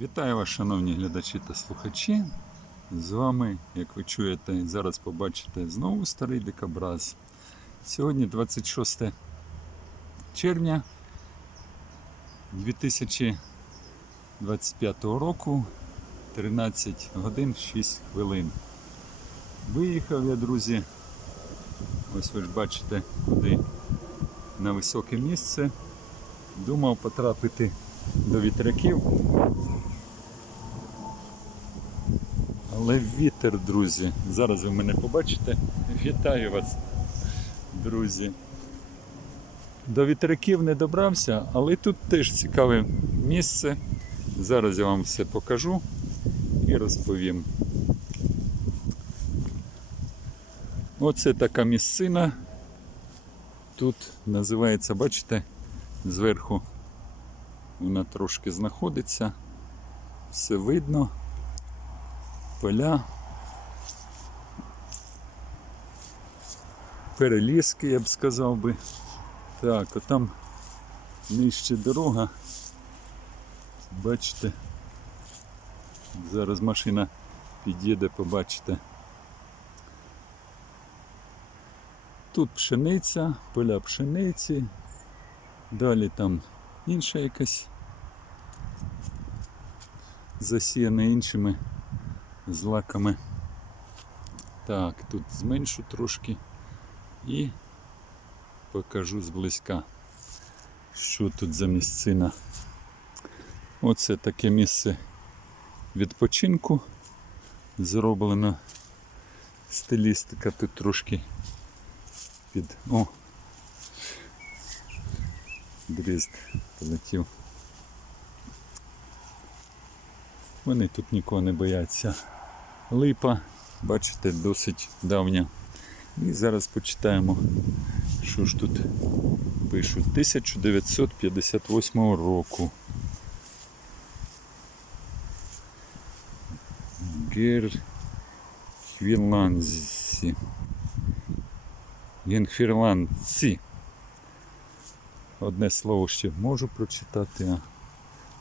Вітаю вас, шановні глядачі та слухачі. З вами, як ви чуєте, зараз побачите знову старий дикобраз. Сьогодні 26 червня 2025 року, 13 годин 6 хвилин. Виїхав я, друзі. Ось ви ж бачите, куди на високе місце. Думав потрапити до вітряків. Але вітер, друзі. Зараз ви мене побачите. Вітаю вас, друзі. До вітряків не добрався, але тут теж цікаве місце. Зараз я вам все покажу і розповім. Оце така місцина. Тут називається, бачите, зверху вона трошки знаходиться, все видно, поля, переліски, я б сказав би. Так, а там нижче дорога. Бачите, зараз машина під'їде, побачите. Тут пшениця, поля пшениці, далі там інша якась засіяна іншими злаками. Так, тут зменшу трошки і покажу зблизька, що тут за місцина. Оце таке місце відпочинку. Зроблено стилістика тут трошки під. О! Дрізд полетів. Вони тут нікого не бояться. Липа, бачите, досить давня. І зараз почитаємо, що ж тут пишуть. 1958 року. Гер Хвірландці. Генхвірландці. Одне слово ще можу прочитати, а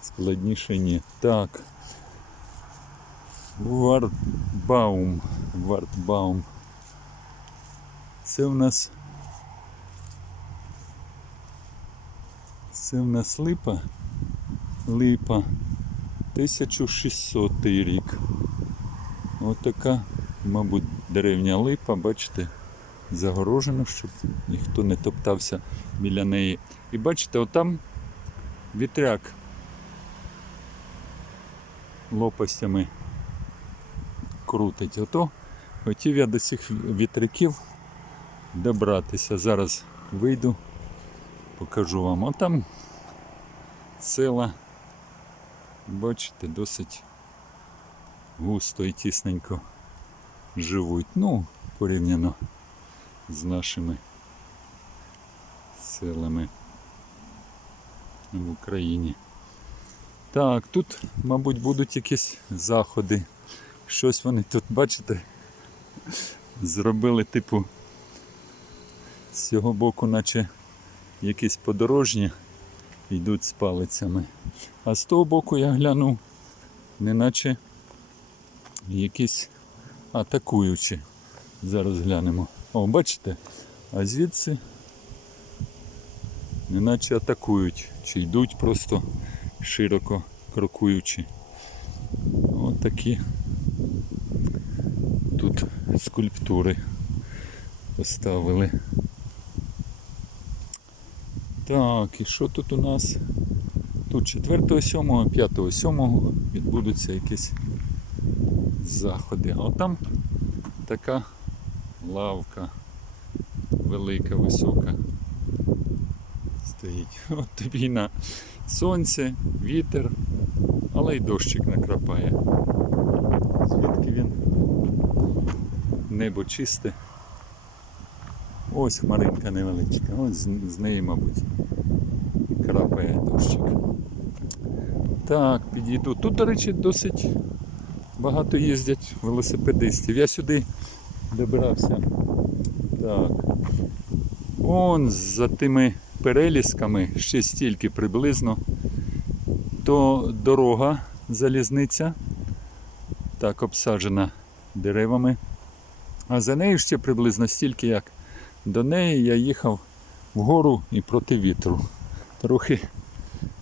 складніше ні. Так. Вартбаум. Вартбаум. Це в нас. Це в нас липа. Липа. 1600 рік. Отака, мабуть, деревня липа, бачите, загорожена, щоб ніхто не топтався біля неї. І бачите, отам вітряк лопастями крутить. Ото хотів я до цих вітряків добратися. Зараз вийду, покажу вам. Отам села, бачите, досить густо і тісненько живуть. Ну, порівняно з нашими селами в Україні. Так, тут, мабуть, будуть якісь заходи. Щось вони тут, бачите, зробили, типу, з цього боку, наче якісь подорожні йдуть з палицями. А з того боку я глянув, неначе якісь атакуючі. Зараз глянемо. О, бачите? А звідси неначе атакують, чи йдуть просто широко крокуючи. Ось такі тут скульптури поставили. Так, і що тут у нас? Тут 4, 7, 5, 7 відбудуться якісь заходи. А там така лавка велика, висока стоїть. От тобі на сонце, вітер, але й дощик накрапає. Звідки він? Небо чисте. Ось хмаринка невеличка, ось з, з неї, мабуть, крапає дощик. Так, підійду. Тут, до речі, досить багато їздять велосипедистів. Я сюди добирався. Так. Он за тими перелісками ще стільки приблизно, то дорога залізниця, так обсаджена деревами. А за нею ще приблизно стільки, як до неї я їхав вгору і проти вітру. Трохи,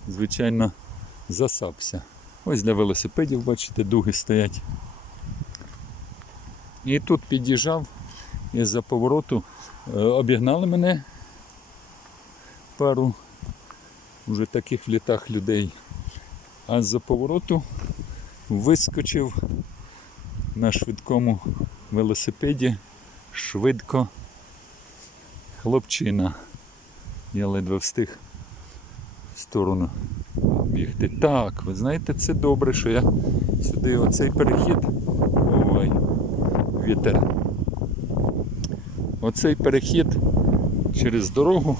звичайно, засапся. Ось для велосипедів, бачите, дуги стоять. І тут під'їжджав і за повороту е, обігнали мене пару вже таких в літах людей. А з-за повороту вискочив на швидкому велосипеді швидко хлопчина. Я ледве встиг в сторону бігти. Так, ви знаєте, це добре, що я сюди оцей перехід. Ой, вітер. Оцей перехід через дорогу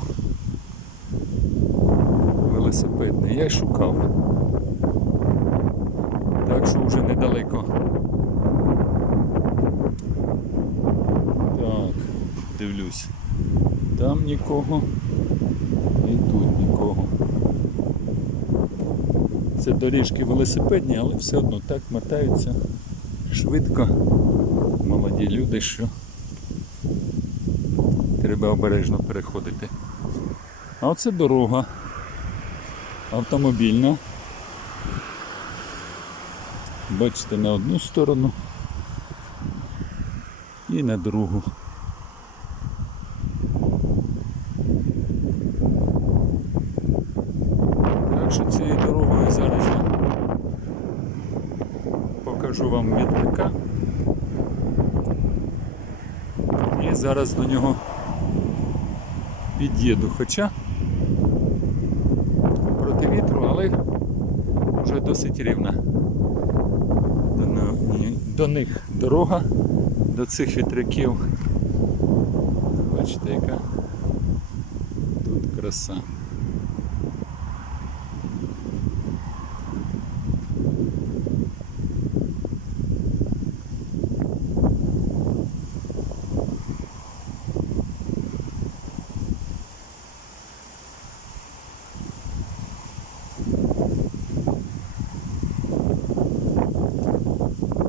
велосипедний я й шукав. Так що вже недалеко. Так, дивлюсь. Там нікого і тут нікого. Це доріжки велосипедні, але все одно так мотаються швидко. Молоді люди, що треба обережно переходити. А оце дорога автомобільна. Бачите, на одну сторону і на другу. Так що цією дорогою зараз я покажу вам І зараз до нього під'їду. Хоча проти вітру, але вже досить рівна. До них дорога, до цих вітряків. Бачите, яка тут краса.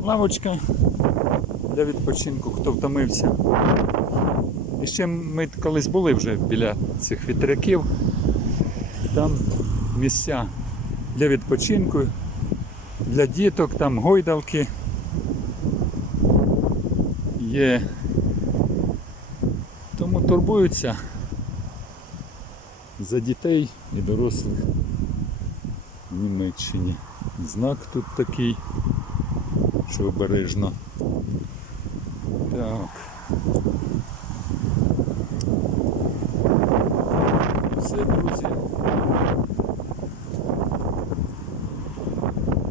Лавочка для відпочинку, хто втомився. І ще ми колись були вже біля цих вітряків. Там місця для відпочинку, для діток, там гойдалки. Є. Тому турбуються за дітей і дорослих в Німеччині. Знак тут такий що обережно. Так. Все, друзі.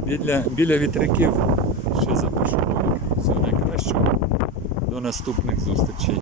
Біля, біля вітряків ще запишу ролик. Всього найкращого. До наступних зустрічей.